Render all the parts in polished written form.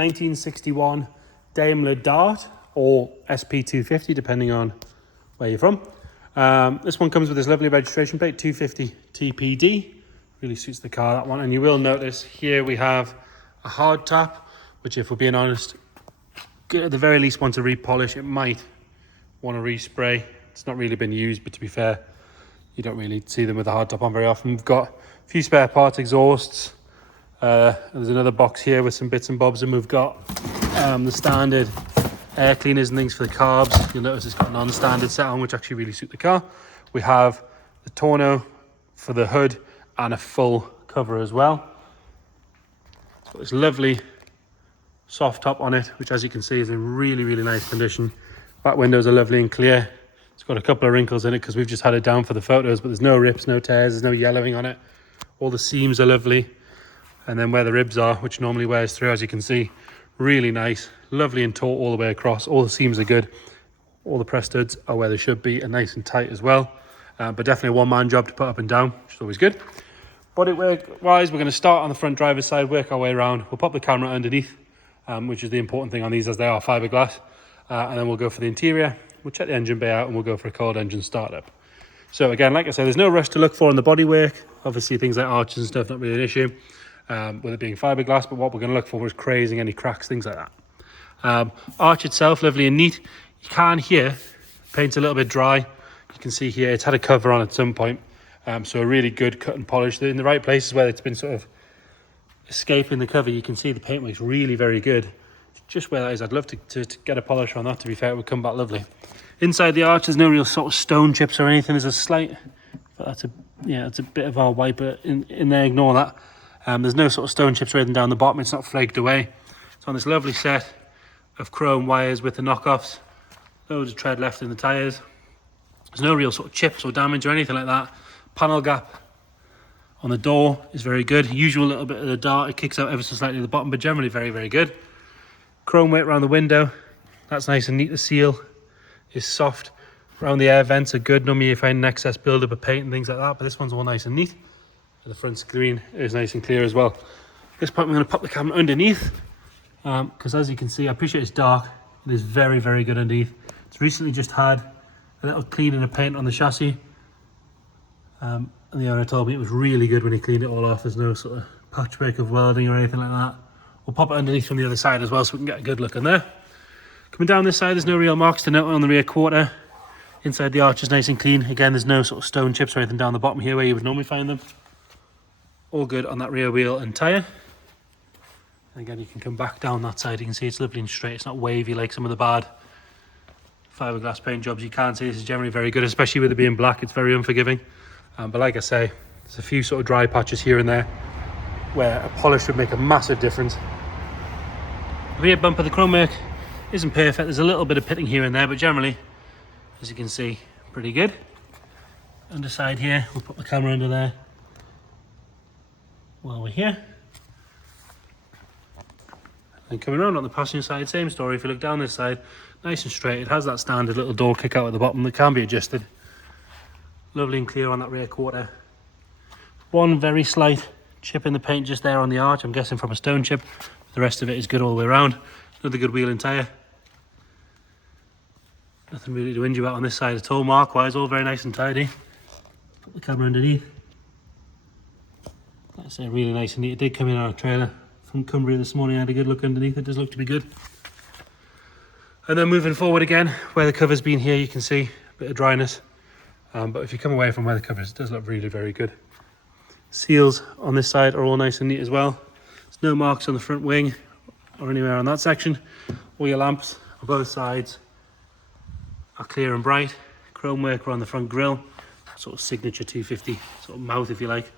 1961 Daimler Dart or SP250, depending on where you're from. This one comes with this lovely registration plate, 250 TPD. Really suits the car, that one. And you will notice here we have a hard top, which, if we're being honest, at the very least want to repolish. It might want to respray. It's not really been used, but to be fair, you don't really see them with a hard top on very often. We've got a few spare parts, exhausts. There's another box here with some bits and bobs, and we've got the standard air cleaners and things for the carbs. You'll notice it's got a non-standard set on, which actually really suit the car. We have the tonneau for the hood and a full cover as well. It's got this lovely soft top on it, which, as you can see, is in really, really nice condition. Back windows are lovely and clear. It's got a couple of wrinkles in it because we've just had it down for the photos, but there's no rips, no tears, there's no yellowing on it. All the seams are lovely. And then where the ribs are, which normally wears through, as you can see, really nice, lovely and taut all the way across. All the seams are good. All the press studs are where they should be and nice and tight as well. But definitely a one-man job to put up and down, which is always good. Bodywork-wise, we're going to start on the front driver's side, work our way around. We'll pop the camera underneath, which is the important thing on these, as they are fiberglass. And then we'll go for the interior. We'll check the engine bay out and we'll go for a cold engine startup. So again, like I said, there's no rush to look for in the bodywork. Obviously, things like arches and stuff, not really an issue. With it being fiberglass, but what we're going to look for is crazing any cracks, things like that. Arch itself, lovely and neat. You can hear paint's a little bit dry. You can see here it's had a cover on at some point, so a really good cut and polish in the right places where it's been sort of escaping the cover. You can see the paintwork's really very good. Just where that is, I'd love to get a polish on that. To be fair, it would come back lovely. Inside the arch, there's no real sort of stone chips or anything. There's a slight, but it's a bit of our wiper in there. Ignore that. There's no sort of stone chips or anything down the bottom. It's not flaked away. It's on this lovely set of chrome wires with the knockoffs. Loads of tread left in the tyres. There's no real sort of chips or damage or anything like that. Panel gap on the door is very good. Usual little bit of the dart, it kicks out ever so slightly at the bottom, but generally very, very good. Chrome weight around the window. That's nice and neat. The seal is soft. Around the air vents are good. Normally you find an excess buildup of paint and things like that, but this one's all nice and neat. The front screen is nice and clear as well. At this point, we're going to pop the camera underneath because, as you can see, I appreciate it's dark. It is very, very good underneath. It's recently just had a little cleaning of paint on the chassis, and the owner told me it was really good when he cleaned it all off. There's no sort of patchwork of welding or anything like that. We'll pop it underneath from the other side as well so we can get a good look in there. Coming down this side, there's no real marks to note on the rear quarter. Inside the arch is nice and clean. Again, there's no sort of stone chips or anything down the bottom here where you would normally find them. All good on that rear wheel and tyre. And again, you can come back down that side. You can see it's lovely and straight. It's not wavy like some of the bad fiberglass paint jobs. You can see this is generally very good, especially with it being black. It's very unforgiving. But like I say, there's a few sort of dry patches here and there where a polish would make a massive difference. Rear bumper, the chrome work isn't perfect. There's a little bit of pitting here and there, but generally, as you can see, pretty good. Underside here, we'll put the camera under there while we're here. And coming around on the passenger side, same story. If you look down this side, nice and straight. It has that standard little door kick out at the bottom that can be adjusted. Lovely and clear on that rear quarter. One very slight chip in the paint just there on the arch, I'm guessing from a stone chip. The rest of it is good all the way around. Another good wheel and tyre. Nothing really to whinge about on this side at all, mark wise, all very nice and tidy. Put the camera underneath. That's really nice and neat. It did come in on a trailer from Cumbria this morning. I had a good look underneath. It does look to be good. And then moving forward again, where the cover's been here, you can see a bit of dryness. But if you come away from where the cover is, it does look really very good. Seals on this side are all nice and neat as well. There's no marks on the front wing or anywhere on that section. All your lamps on both sides are clear and bright. Chrome work around the front grille, sort of signature 250 sort of mouth, if you like,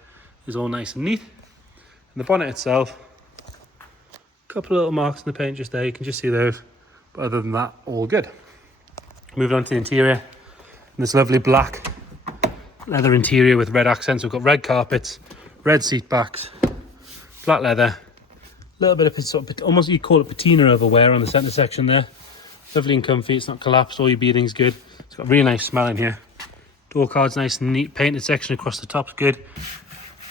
is all nice and neat. And the bonnet itself, a couple of little marks in the paint just there, you can just see those. But other than that, all good. Moving on to the interior, and this lovely black leather interior with red accents. We've got red carpets, red seat backs, black leather, a little bit of sort of, almost you call it patina overwear on the centre section there. Lovely and comfy, it's not collapsed, all your beading's good. It's got a really nice smell in here. Door cards nice and neat, painted section across the top's good.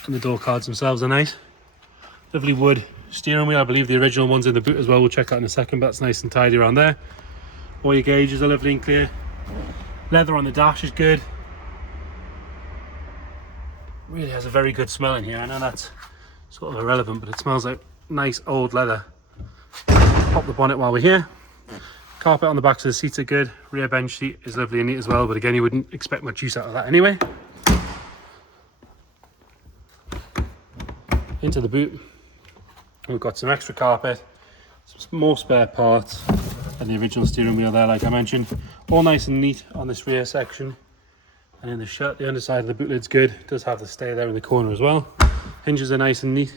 And the door cards themselves are nice. Lovely wood steering wheel. I believe the original one's in the boot as well. We'll check that in a second, but that's nice and tidy around there. All your gauges are lovely and clear. Leather on the dash is good. Really has a very good smell in here. I know that's sort of irrelevant, but it smells like nice old leather. Pop the bonnet while we're here. Carpet on the backs of the seats are good. Rear bench seat is lovely and neat as well, but again, you wouldn't expect much use out of that anyway. Into the boot. We've got some extra carpet, some more spare parts, and the original steering wheel there, like I mentioned. All nice and neat on this rear section. And in the shut, the underside of the boot lid's good. It does have the stay there in the corner as well. Hinges are nice and neat.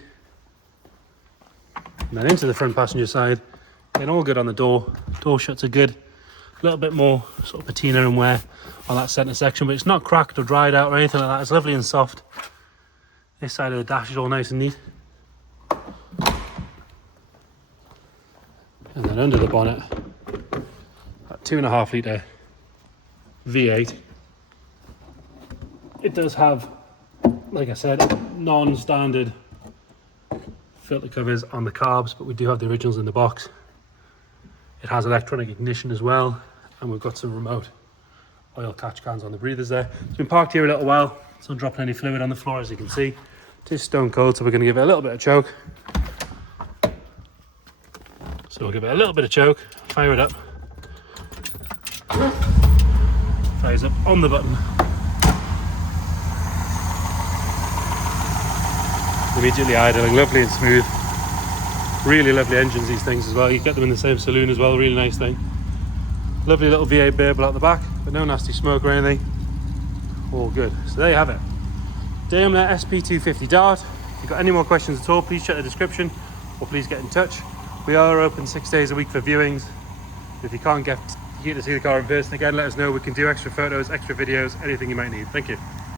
And then into the front passenger side. Again, all good on the door. Door shuts are good. A little bit more sort of patina and wear on that centre section, but it's not cracked or dried out or anything like that. It's lovely and soft. This side of the dash is all nice and neat. And then under the bonnet, that 2.5 litre V8. It does have, like I said, non-standard filter covers on the carbs, but we do have the originals in the box. It has electronic ignition as well, and we've got some remote oil catch cans on the breathers there. It's been parked here a little while. It's not dropping any fluid on the floor, as you can see. It is stone cold, so we're going to give it a little bit of choke. So we'll give it a little bit of choke, fire it up. Fires up on the button. Immediately idling, lovely and smooth. Really lovely engines, these things as well. You get them in the same saloon as well, really nice thing. Lovely little V8 Bearable out the back, but no nasty smoke or anything. All good. So there you have it. Daimler SP250 Dart. If you've got any more questions at all, please check the description or please get in touch. We are open 6 days a week for viewings. If you can't get here to see the car in person, again, let us know. We can do extra photos, extra videos, anything you might need. Thank you.